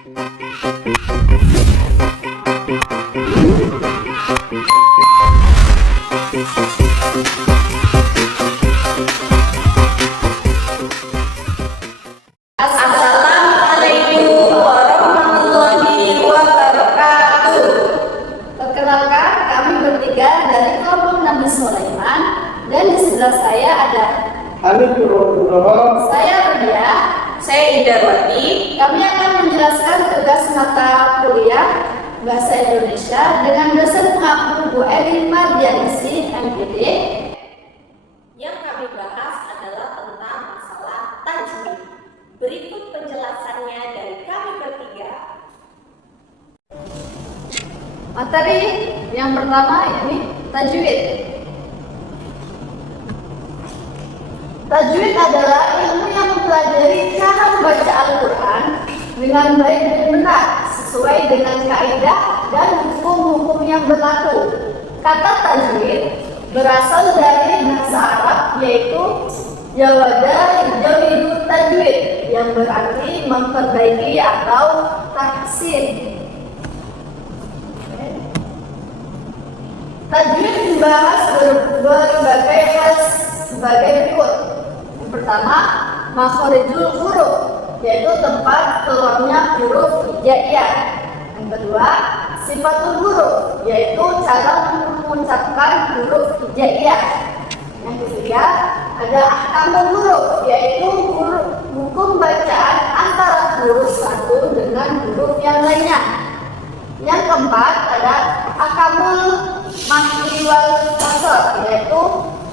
Assalamualaikum warahmatullahi wabarakatuh. Perkenalkan, kami bertiga dari kelompok Nabi Sulaiman, dan di sebelah saya ada saya Rodia, saya Indawati. kami akan menjelaskan tugas mata kuliah Bahasa Indonesia dengan dosen pengampu Bu Elin Mardianisi, MPD. Yang kami bahas adalah tentang masalah tajwid. Berikut penjelasannya dari kami bertiga. Materi yang pertama ini tajwid. Tajwid adalah ilmu yang mempelajari cara membaca Al-Quran dengan baik dan benar sesuai dengan kaidah dan hukum-hukum yang berlaku. Kata tajwid berasal dari bahasa Arab yaitu jawada jawidu tajwid yang berarti memperbaiki atau tahsin. Tajwid dibahas berbagai hal sebagai berikut. Yang pertama, makhorijul huruf, yaitu tempat keluarnya huruf hijaiyah. Yang kedua, sifatul huruf, yaitu cara mengucapkan huruf hijaiyah. Yang ketiga, ada ahkamul huruf, yaitu hukum bacaan antara huruf satu dengan huruf yang lainnya. Yang keempat, ada ahkamul madhi wal qasr, yaitu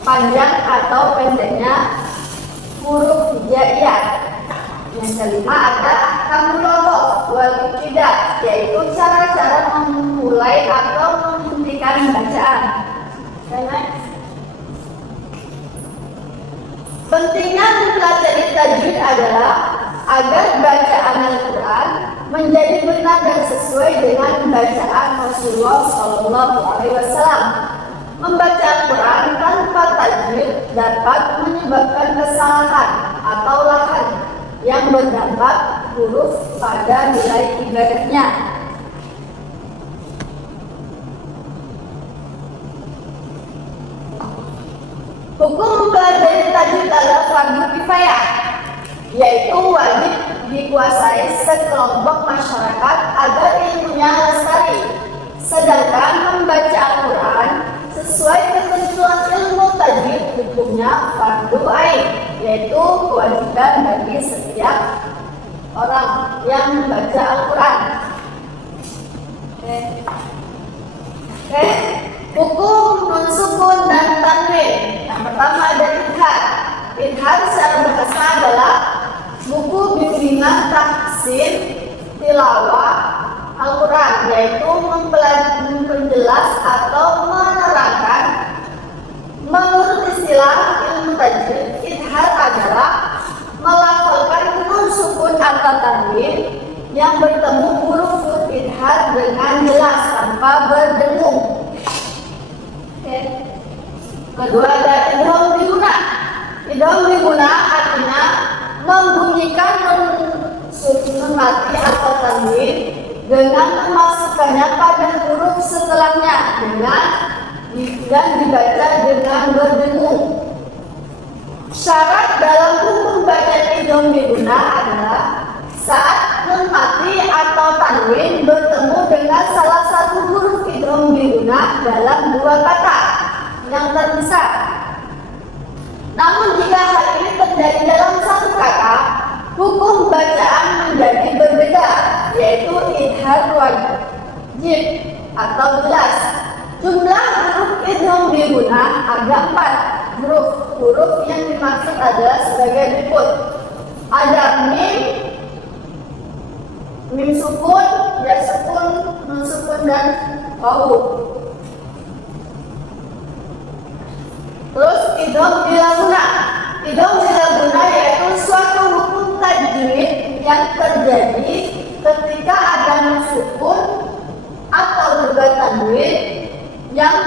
panjang atau pendeknya huruf hijaiyah. Yang kelima, ada ahkamul lughat wal ibtidah, yaitu cara-cara memulai atau menghentikan bacaan. Pentingnya mempelajari tajwid adalah agar bacaan Al-Quran menjadi benar dan sesuai dengan bacaan Rasulullah SAW. Membaca Al-Quran tanpa tajwid dapat menyebabkan kesalahan atau lahan yang berdampak buruk pada nilai ibadahnya. Hukum mempelajari tajwid adalah fardu kifayah, yaitu wajib dikuasai sekelompok masyarakat agar ilmunya lestari. Sedangkan membaca Al-Quran sesuai ketentuan ilmu tajwid hukumnya fardu ain, yaitu kewajiban bagi setiap orang yang membaca Al-Quran. Hukum nun sukun dan tanwin. Yang pertama ada idhar. Idhar secara bahasa adalah buku bimbingan tahsin tilawah Al-Quran, yaitu memperjelas atau menerangkan. Menurut istilah ilmu tajwid, idhar adalah melafalkan nun sukun atau tanwin yang bertemu huruf idhar dengan jelas tanpa berdengung. Kedua ada idgham biguna. Idgham biguna artinya membunyikan nun mati atau tanwin dengan memasukkannya pada huruf setelahnya dan dibaca dengan berdengung. Syarat dalam hukum bacaan idgham biguna adalah saat nun mati atau tanwin bertemu dengan salah satu huruf idgham biguna dalam dua kata yang terpisah. Namun jika hal ini terjadi dalam satu kata, hukum bacaan menjadi berbeda, yaitu idhar wajib atau jelas. Jumlah huruf idgham biguna ada 4 huruf. Huruf yang dimaksud adalah sebagai berikut. Ada mim sukun, ya sukun, nun sukun, dan wawu. Terus idgham bila guna. Idgham bila guna yaitu suatu hukum tajwid yang terjadi ketika ada nun sukun atau juga tanwin yang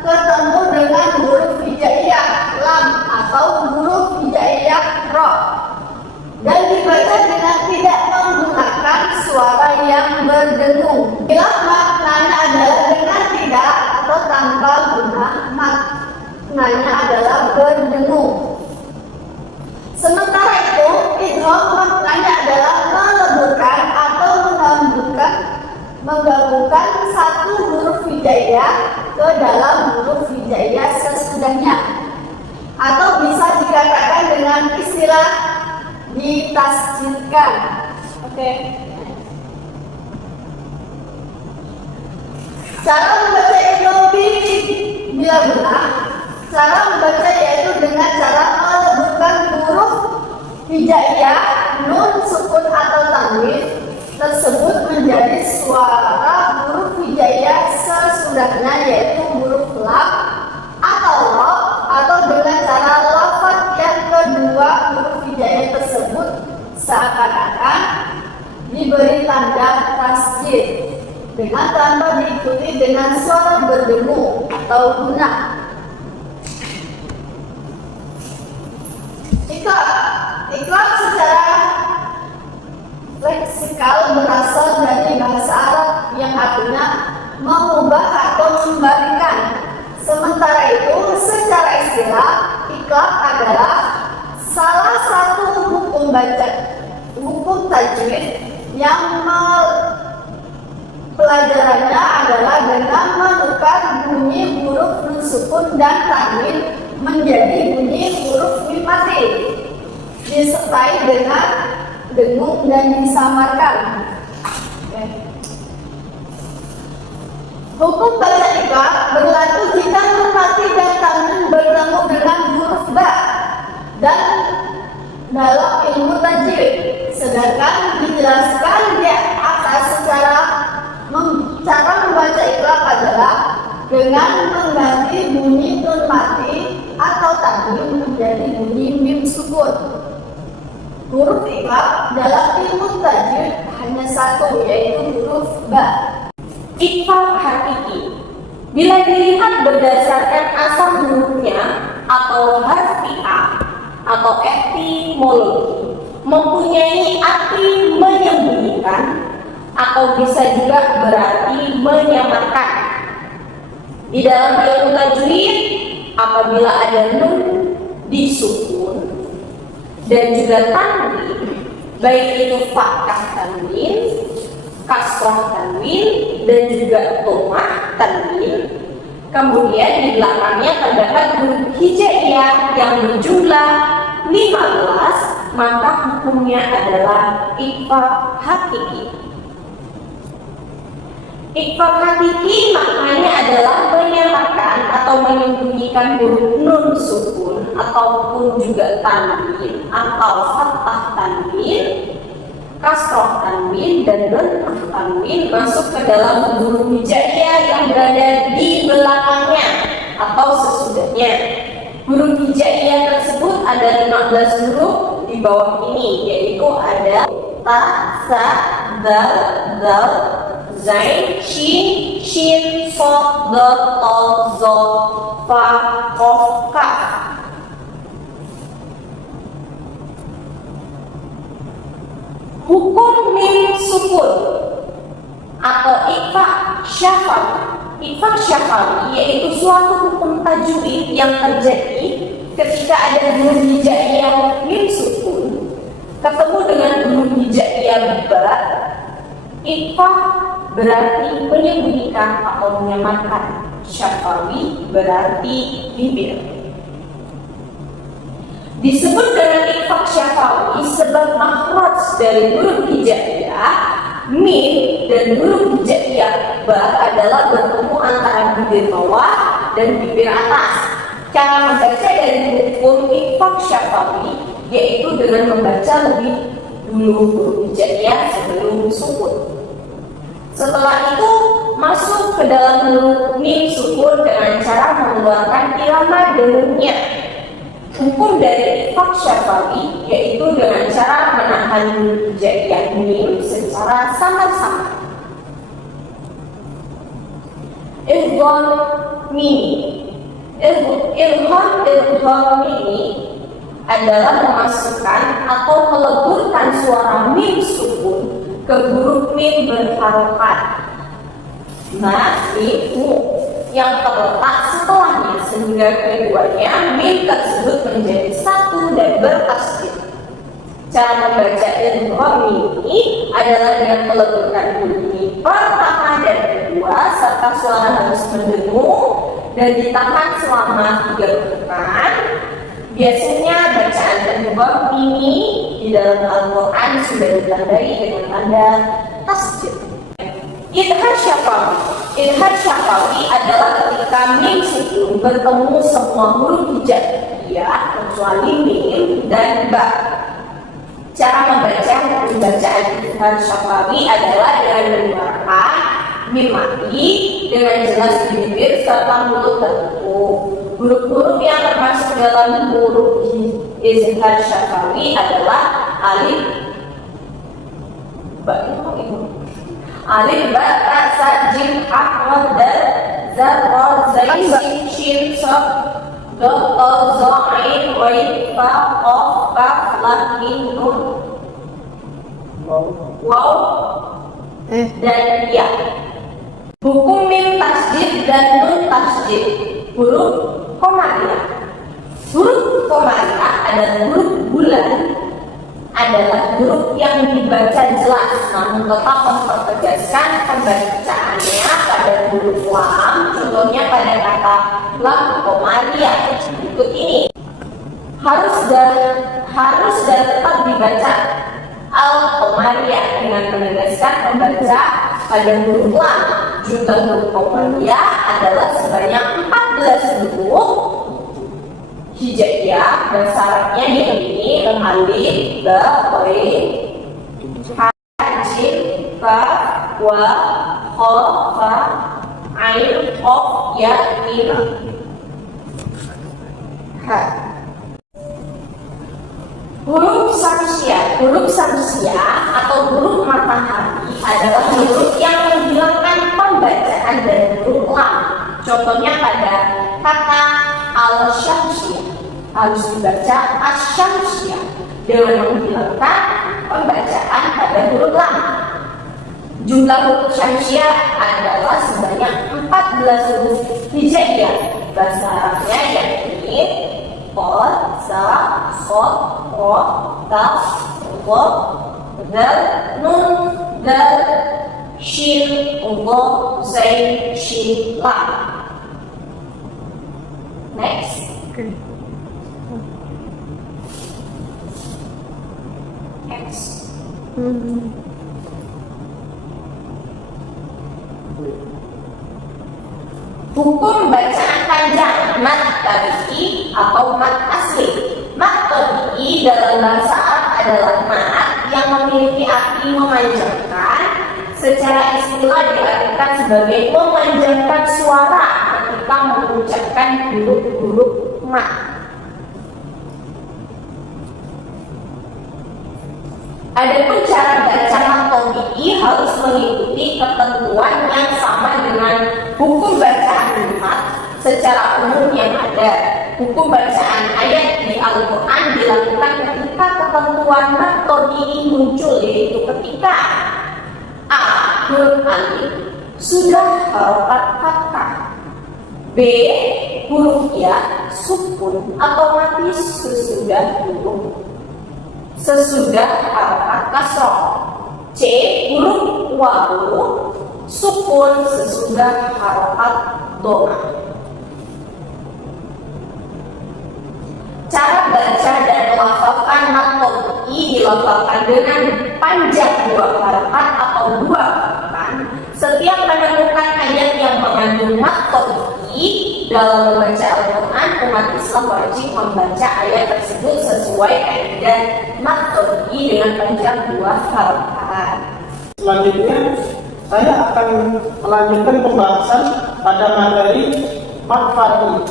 ketemu dengan huruf hijaiyah lam atau huruf hijaiyah ro dan dibaca dengan tidak menggunakan suara berdengung. Bila maknanya adalah dengan tidak atau tanpa guna, maknanya adalah berdengung. Sementara itu, idgham maknanya adalah meleburkan atau menggabungkan satu huruf hijaiyah ke dalam huruf hijaiyah sesudahnya, atau bisa dikatakan dengan istilah ditasjidkan. Oke. Cara membaca idgham bila benar, cara membaca yaitu dengan cara meleburkan huruf hijaiyah nun, sukun atau tanwin tersebut menjadi suara huruf hijaiyah sesudahnya, yaitu huruf lam atau ro, atau dengan cara lafaz yang kedua huruf hijaiyah tersebut seakan-akan diberi tanda tasjid dengan tanpa diikuti dengan suara berdengung atau guna. Iqlab secara leksikal berasal dari bahasa Arab yang artinya mengubah atau membalikkan. Sementara itu, secara istilah, iqlab adalah salah satu hukum tajwid yang pelajarannya adalah dengan menukar bunyi huruf nun sukun dan tanwin menjadi bunyi huruf mim mati, disertai dengan dengung dan disamarkan. Hukum baca iqlab berlaku jika nun mati dan tanwin bertemu dengan huruf ba dan dalam ilmu tajwid, sedangkan dijelaskan di atas cara membaca iqlab adalah dengan mengganti bunyi nun mati atau tanwin menjadi bunyi mim sukun. Huruf iqlab dalam ilmu tajwid hanya satu, yaitu huruf ba. Iqlab hakiki bila dilihat berdasarkan asal hurufnya atau harfiah atau etimologi, mempunyai arti menyembunyikan atau bisa juga berarti menyamarkan. Di dalam ilmu tajwid, apabila ada nun disukun dan juga tanwin, baik itu fathah tanwin, kasrah tanwin, dan juga dhammah tanwin, kemudian di belakangnya terdapat huruf hijaiyah yang berjumlah 15, maka hukumnya adalah iqlab hakiki. Iqlab hakiki maknanya adalah menyamarkan atau menyembunyikan huruf nun sukun ataupun juga tanwin atau fathah tanwin, kasroh tanwin, dan dhammah tanwin masuk ke dalam huruf hijaiyah yang berada di belakangnya atau sesudahnya. Huruf hijaiyah tersebut ada 15 huruf di bawah ini, yaitu ada ta, sa, dal, zal, zain, shin, sod, dal, ta, zo, fa, qaf, kaf. Hukum mim sukun atau ikhfa syafawi. Ikhfa syafawi yaitu suatu hukum tajwid yang terjadi ketika ada huruf hijaiyah mim sukun ketemu dengan huruf hijaiyah ba. Ikhfa berarti menyembunyikan atau menyamarkan, syafawi berarti bibir. Disebut dengan ikhfa syafawi sebab makhraj dari huruf hijaiyah mim dan huruf hijaiyah ba adalah bertemu antara bibir bawah dan bibir atas. Cara membaca dari hukum ikhfa syafawi yaitu dengan membaca lebih dulu huruf hijaiyah sebelum sukun. Setelah itu masuk ke dalam huruf mim sukun dengan cara mengeluarkan irama dengungnya. Hukum dari ikhfa syafawi yaitu dengan cara menahan hijaiyah mim secara samar-samar. Idgham mimi. Idgham mimi adalah memasukkan atau meleburkan suara mim sukun ke huruf mim berharokat mu yang terletak setelahnya, sehingga keduanya mim tersebut menjadi satu dan bertasdid. Cara membaca idgham ini adalah dengan meleburkan bunyi pertama dan kedua serta suara harus mendengung dan ditahan selama 3 pekan. Biasanya bacaan idgham ini di dalam Al-Quran sudah ditandai dengan tanda tasdid. Idhar syafawi adalah ketika mim sukun bertemu semua huruf hijaiyah kecuali mim dan ba. Cara membaca bacaan idhar syafawi adalah dengan mengeluarkan mim mati dengan jelas di bibir serta mulut tertutup. Huruf-huruf yang termasuk dalam huruf idhar syafawi adalah alif, alif, ba, ta, sa, jim, ha, wa, dal, za, ra, zai, sin, shin, sad, do, ta, za, ain, ghain, fa, qaf, kaf, lam, mim, nun, waw, dan ya. Hukum mim tasdid dan nun tasdid. Huruf komariah. Huruf komariah adalah huruf bulan, adalah huruf yang dibaca jelas namun tetap mempertegaskan pembacaannya pada huruf lam. Contohnya pada kata lam komariah berikut ini. Harus dan tetap dibaca al-komariah dengan menegaskan pembaca pada huruf lam. Jumlah huruf komariah adalah sebanyak 14 huruf hijaiyah dan syaratnya ini alif, ba, ghain, ha, jim, kaf, wa, kha, fa, ain, qaf, ya, mim, ha. Huruf samsiah atau huruf matahari adalah huruf yang menghilangkan pembacaan dari huruf lam. Contohnya pada kata al-syamsiyah harus dibaca as-syamsiyah dengan menghilangkan pembacaan pada huruf lam. Jumlah huruf syamsiyah adalah sebanyak 14 huruf hijaiyah. Bahasa Arabnya yakni qaf, sa, shad, ra, kaf, dha, dal, nun, dal, shin, dha, zain, shin, lam. Next. Next. Hukum bacaan panjang mat tabi'i atau mat asli. Mat tabi'i dalam bahasa Arab adalah mat yang memiliki arti memanjangkan. Secara istilah diartikan sebagai memanjangkan suara ketika mengucapkan huruf-huruf mat. Adapun cara baca mat tabi'i harus mengikuti ketentuan yang sama dengan hukum bacaan mat secara umum yang ada. Hukum bacaan ayat di Al-Quran dilakukan ketika ketentuan mat tabi'i muncul, yaitu ketika a. huruf alif sudah harokat fathah, b. huruf ya sukun atau mati sesudah harokat kasroh, c. huruf wawu sukun sesudah harokat dhamma. Cara baca dan melafalkan mat tabi'i dilafalkan dengan panjang 2 harokat atau 2 harakat. Setiap menemukan ayat yang mengandung mat tabi'i dalam membaca Al-Quran, umat Islam wajib membaca ayat tersebut sesuai kaidah mat tabi'i dengan panjang 2 harokat. Selanjutnya saya akan melanjutkan pembahasan pada materi mat far'i.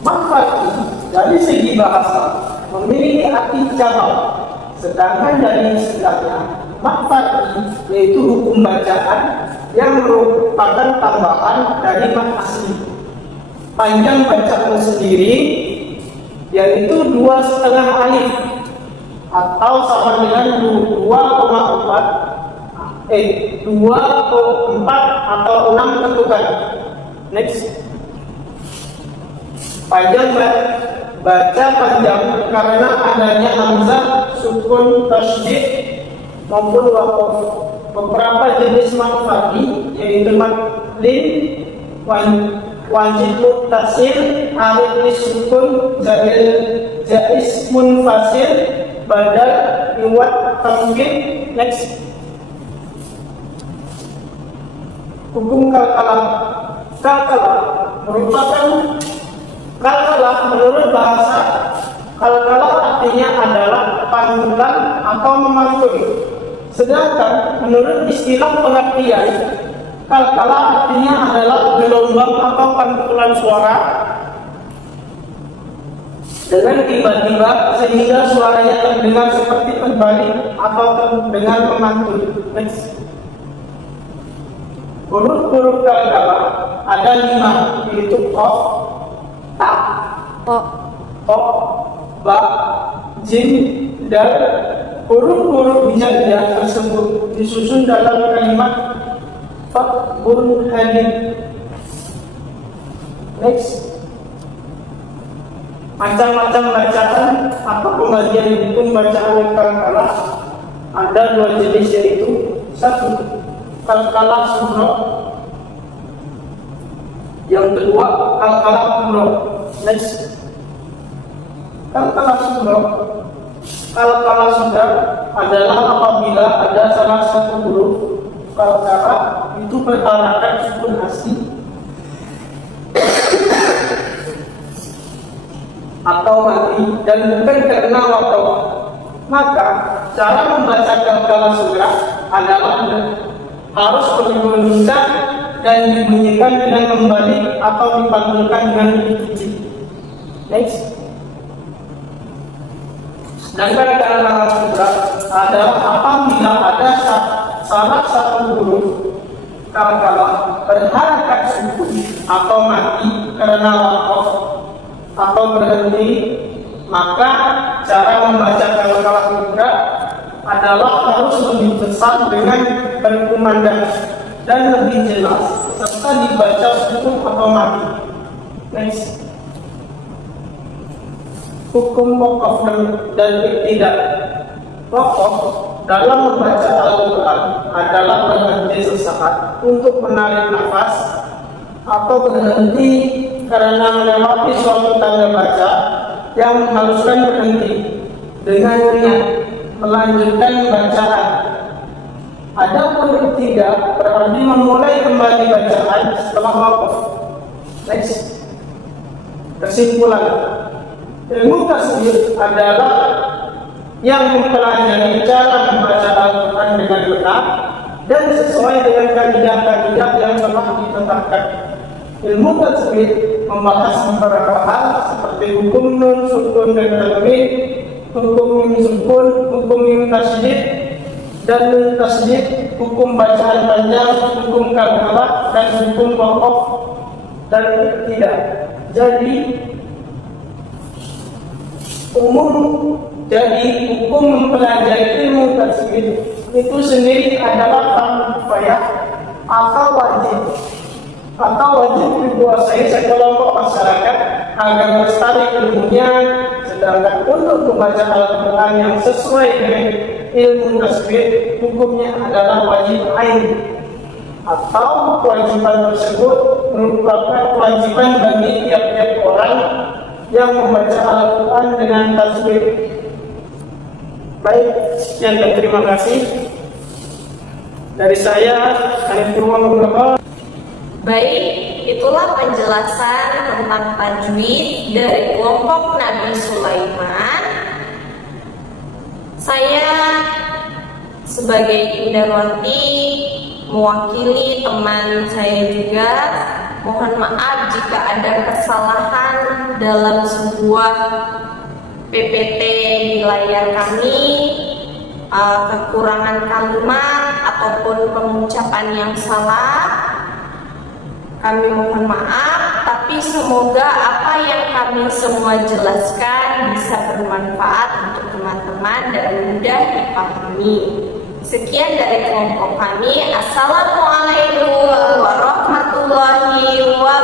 Mat far'i dari segi bahasa memiliki arti cabang, sedangkan dari istilahnya mat far'i yaitu hukum bacaan yang merupakan tambahan dari mat asli. Panjang bacaan sendiri yaitu 2,5 alif atau sama dengan 2,4 2 atau 4 atau 6 tentukan. Next. Panjang baca panjang karena adanya hamzah, sukun, tasydid maupun waqaf. Beberapa jenis manfaati yaitu madlin, wajib muttasil, alif lisukun, jaiz munfasil, badal, iwad, tamkin. Next. Hukum kalkalah. Kalkalah merupakan kalkalah menurut bahasa kalkalah artinya adalah panggilan atau memanggil. Sedangkan menurut istilah pengertian kalkalah artinya adalah gelombang atau pantulan suara dengan tiba-tiba sehingga suaranya terdengar seperti terbalik atau terdengar memantul. Next. Huruf-huruf kalkalah ada 5, yaitu qaf, ta, ta, ba, jim, dal. Huruf-huruf hijaiyah tersebut disusun dalam kalimat fathul halim. Next. Macam-macam bacaan atau pembagian hukum bacaan kalkalah ada 2 jenis, yaitu 1. Kalkalah surah, yang kedua kalkalah surah. Next. Kalkalah surah adalah apabila ada salah satu huruf kalkalah itu berharakat sukun asli atau mati dan bukan karena waktu. Maka cara membaca kalkalah surah adalah harus menurunkan dan dibunyikan dengan kembali atau dipantulkan dengan kecil. Next. Sedangkan kalkalah surah adalah apabila ada salah satu huruf kalkalah berharakat sukun atau mati karena waqaf atau berhenti, maka cara membaca kalkalah surah adalah harus lebih besar dengan berkumandang dan lebih jelas serta dibaca sukun atau mati. Next. Hukum waqaf dan tidak. Waqaf dalam membaca Al-Quran adalah berhenti sesaat untuk menarik nafas atau berhenti karena melewati suatu tanda baca yang mengharuskan berhenti dengan niat melanjutkan bacaan. Adapun tidak berarti memulai kembali bacaan setelah waqaf. Next. Kesimpulan. Ilmu tasbih adalah yang mempelajari cara membaca Al-Quran dengan benar dan sesuai dengan kaidah-kaidah yang telah ditetapkan. Ilmu tasbih membahas beberapa hal seperti hukum nun, sukun dan tanwin, hukum mim sukun, hukum mim tasydid dan nun tasydid, hukum bacaan panjang, hukum kalkalah dan hukum waqaf dan tidak. Jadi hukum mempelajari ilmu tasbih itu sendiri adalah fardu kifayah atau wajib dikuasai sekelompok masyarakat agar lestari ilmunya, sedangkan untuk membaca Al-Quran yang sesuai dengan ilmu tasbih hukumnya adalah wajib ain, atau kewajiban tersebut merupakan kewajiban bagi tiap-tiap orang yang membaca Al-Quran dengan tasbih. Baik, sekian dan terima kasih dari saya, Arif Purwamanggola. Baik, itulah penjelasan tentang tajwid dari kelompok Nabi Sulaiman. Saya sebagai Ibu Darwanti mewakili teman saya juga, mohon maaf jika ada kesalahan dalam sebuah PPT wilayah kami, kekurangan kalimat ataupun pengucapan yang salah. Kami mohon maaf, tapi semoga apa yang kami semua jelaskan bisa bermanfaat untuk teman-teman dan mudah dipahami. Sekian dari kelompok kami. Assalamualaikum warahmatullahi wabarakatuh.